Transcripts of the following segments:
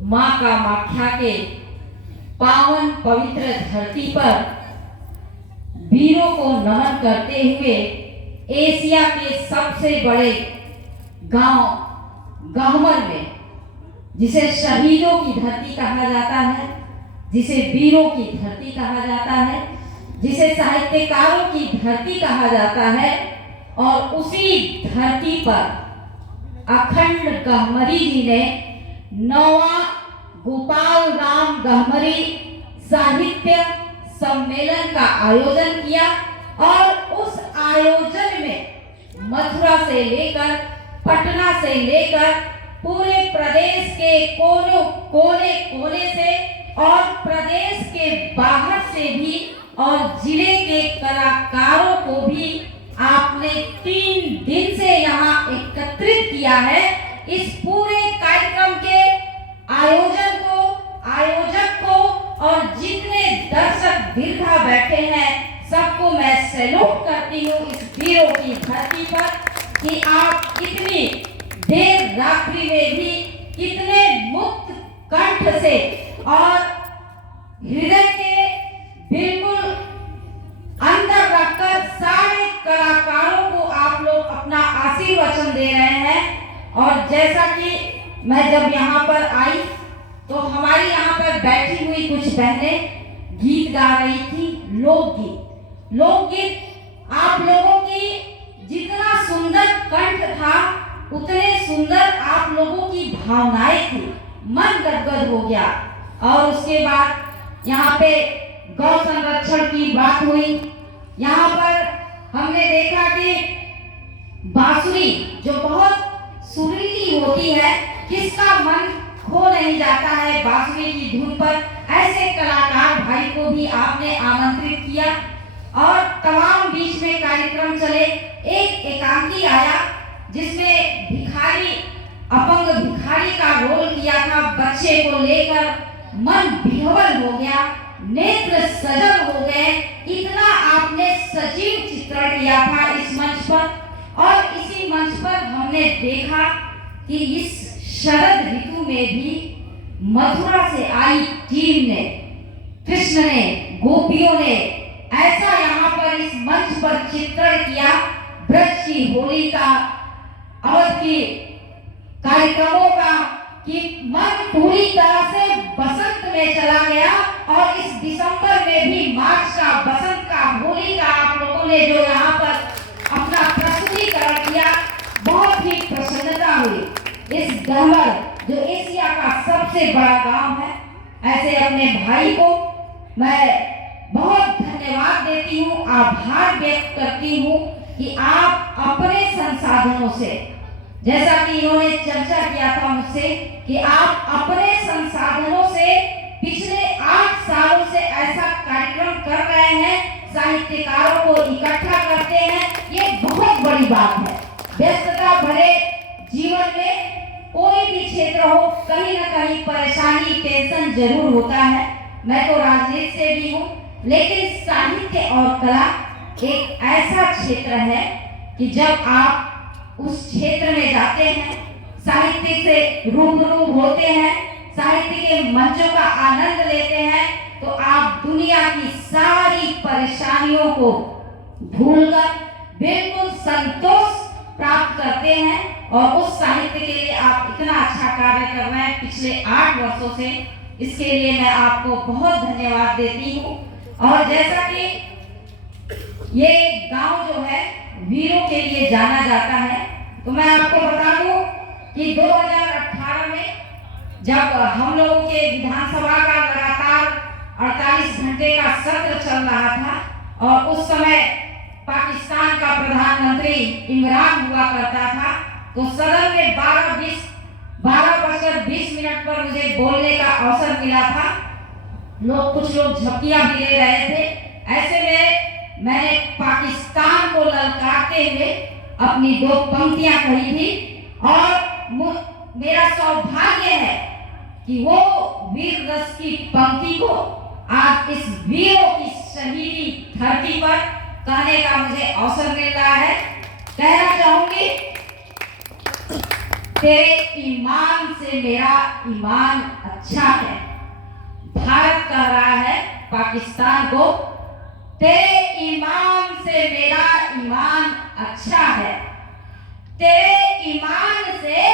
माँ कामाख्या के पावन पवित्र धरती पर वीरों को नमन करते हुए एशिया के सबसे बड़े गांव गहमर में, जिसे शहीदों की धरती कहा जाता है, जिसे वीरों की धरती कहा जाता है, जिसे साहित्यकारों की धरती कहा जाता है, और उसी धरती पर अखंड गहमरी जी ने 9वां गोपाल राम गहमरी साहित्य सम्मेलन का आयोजन किया। और उस आयोजन में मथुरा से लेकर पटना से लेकर पूरे प्रदेश के कोने कोने से और प्रदेश के बाहर से भी और जिले के कलाकारों को भी आपने 3 दिन से यहाँ एकत्रित किया है। इस पूरे कार्यक्रम के आयोजक को और जितने दर्शक दीर्घा बैठे हैं सबको मैं सैल्यूट करती हूँ इस वीरों की धरती पर कि आप कितनी देर रात्रि में भी कितने मुक्त कंठ से और हृदय के बिल्कुल अंदर रखकर सारे कलाकारों को आप लोग अपना आशीर्वचन दे रहे हैं। और जैसा कि मैं जब यहाँ पर आई तो हमारी यहाँ पर बैठी हुई कुछ बहनें गीत गा रही थी, लोकगीत। आप लोगों की जितना सुंदर कंठ था उतने सुंदर आप लोगों की भावनाएं थी, मन गदगद हो गया। और उसके बाद यहाँ पे गौ संरक्षण की बात हुई। यहाँ पर हमने देखा कि बांसुरी जो बहुत सुरीली होती है, किसका मन खो नहीं जाता है बांसुरी की धुन पर। ऐसे कलाकार भाई को भी आपने आमंत्रित किया और तमाम बीच में कार्यक्रम चले। एक एकांकी आया जिसमें भिखारी, अपंग भिखारी का रोल किया था। बच्चे को लेकर मन विह्वल हो गया, नेत्र सजग हो गए। इतना आपने सजीव चित्रण किया था इस मंच पर। और इसी मंच पर हमने देखा कि इस शरद ऋतु में भी मथुरा से आई टीम ने, कृष्ण ने, गोपियों ने ऐसा यहाँ पर इस मंच पर चित्रण किया ब्रज की होली का, अवध की कार्यक्रमों का, कि मन पूरी तरह से बसंत में चला गया। और इस दिसंबर में भी मार्च का, बसंत का, होली का आप लोगों ने जो यहाँ पर अपना प्रस्तुतिकरण किया, बहुत ही प्रसन्नता हुई। इस गहमर जो एशिया का सबसे बड़ा गांव है, ऐसे अपने भाई को मैं बहुत धन्यवाद देती हूँ, आभार व्यक्त करती हूँ कि आप अपने संसाधनों से, जैसा कि इन्होंने चर्चा किया था मुझसे, कि आप अपने संसाधनों से पिछले 8 सालों से ऐसा कार्यक्रम कर रहे हैं, साहित्यकारों को इकट्ठा करते हैं। ये बहुत बड़ी बात है। व्यस्तता भरे जीवन में कोई भी क्षेत्र हो, कहीं ना कहीं परेशानी, टेंशन जरूर होता है। मैं तो राजनीति से भी हूँ, लेकिन साहित्य और कला एक ऐसा क्षेत्र है कि जब आप उस क्षेत्र में जाते हैं, साहित्य से रूबरू होते हैं, साहित्य के मंचों का आनंद लेते हैं, तो आप दुनिया की सारी परेशानियों को भूलकर बिल्कुल संतोष प्राप्त करते हैं। और उस साहित्य के लिए आप इतना अच्छा कार्य कर रहे हैं पिछले 8 वर्षों से, इसके लिए मैं आपको बहुत धन्यवाद देती हूँ। और जैसा कि ये गांव जो है वीरों के लिए जाना जाता है, तो मैं आपको बता दूं कि 2018 में जब हम लोगों के विधानसभा का लगातार 48 घंटे का सत्र चल रहा था और उस समय पाकिस्तान का प्रधानमंत्री इमरान हुआ करता था, तो सदन में 12:20 पर मुझे बोलने का अवसर मिला था। कुछ लोग झपकियां भी ले रहे थे। ऐसे में मैंने पाकिस्तान को ललकारते हुए अपनी 2 पंक्तियां कही थी। और मेरा सौभाग्य है कि वो वीर रस की पंक्ति को आज इस वीरों की शहीदी धरती पर कहने का मुझे अवसर मिल रहा है। कहना चाहूंगी तेरे ईमान से मेरा ईमान अच्छा है। भारत कह रहा है पाकिस्तान को, तेरे ईमान से मेरा ईमान अच्छा है। तेरे ईमान से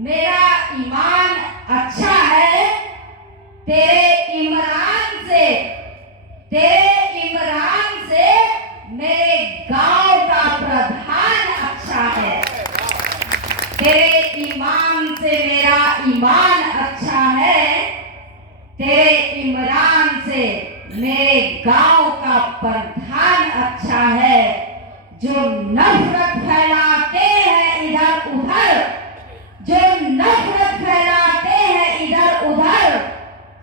मेरा ईमान अच्छा है। तेरे इमरान से मेरे गांव का प्रधान अच्छा है। तेरे ईमान से मेरा ईमान अच्छा है। तेरे इमरान से मेरे गांव का प्रधान अच्छा है। जो नफरत फैलाते हैं इधर उधर, जो नफरत फैलाते हैं इधर उधर,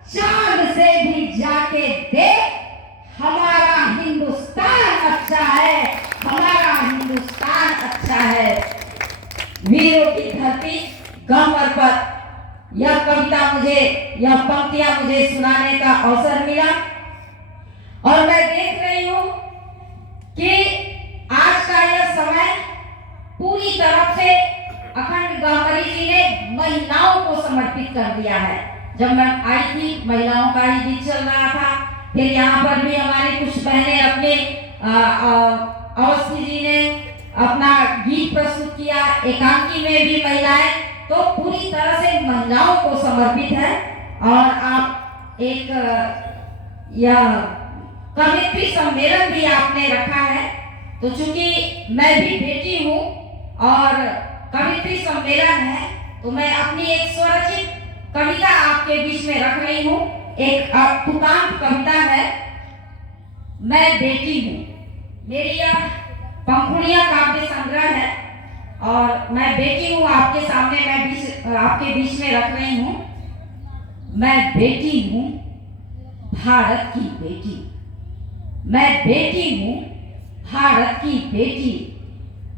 चांद से भी जाके देख, हमारा हिंदुस्तान अच्छा है, हमारा हिंदुस्तान अच्छा है। वीरों की धरती गम अर्पण, यह कविता मुझे, यह पंक्तियां मुझे सुनाने का अवसर मिला और मैं देख रही हूं कि आज का यह समय पूरी तरह से अखंड गहमरी जी ने महिलाओं को समर्पित कर दिया है। जब मैं आई थी महिलाओं का ही गीत चल रहा था, फिर यहाँ पर भी हमारी कुछ बहनें अपने अवस्थी जी ने अपना गीत प्रस्तुत किया, एकांकी में भी महिलाएं, तो पूरी तरह से महिलाओं को समर्पित है। और आप एक यह कवित्री सम्मेलन भी आपने रखा है, तो चूंकि मैं भी बेटी हूँ और कवित्री सम्मेलन है, तो मैं अपनी एक स्वरचित कविता आपके बीच में रख रही हूँ। एक तुकांत कविता है, मैं बेटी हूँ। मेरी यह पंखुड़ियां काव्य संग्रह है और मैं बेटी हूँ आपके सामने, मैं आपके बीच में रख रही हूँ। मैं बेटी हूँ, भारत की बेटी। मैं बेटी हूँ, भारत की बेटी।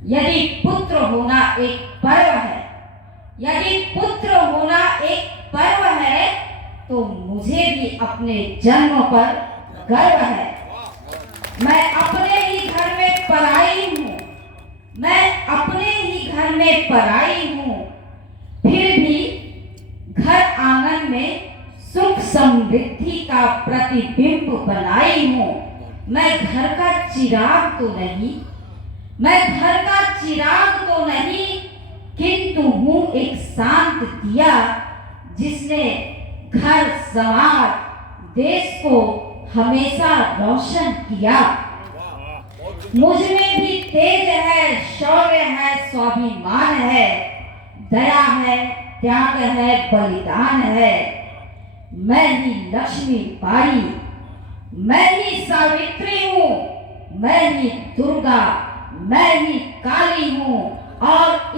यदि पुत्र होना एक पर्व है, यदि पुत्र होना एक पर्व है, तो मुझे भी अपने जन्म पर गर्व है। मैं अपने ही घर में पराई हूँ, मैं अपने ही घर में पराई हूँ, फिर भी घर आंगन में सुख समृद्धि का प्रतिबिंब बनाई हूँ। मैं घर का चिराग तो नहीं, मैं घर का चिराग तो नहीं, किंतु हूँ एक शांत दिया, जिसने घर समाज देश को हमेशा रोशन किया। मुझ में भी तेज है, शौर्य है, स्वाभिमान है, दया है, त्याग है, बलिदान है। मैं ही लक्ष्मी बाई, मैं ही सावित्री हूँ, मैं ही दुर्गा, मैं ही काली हूँ और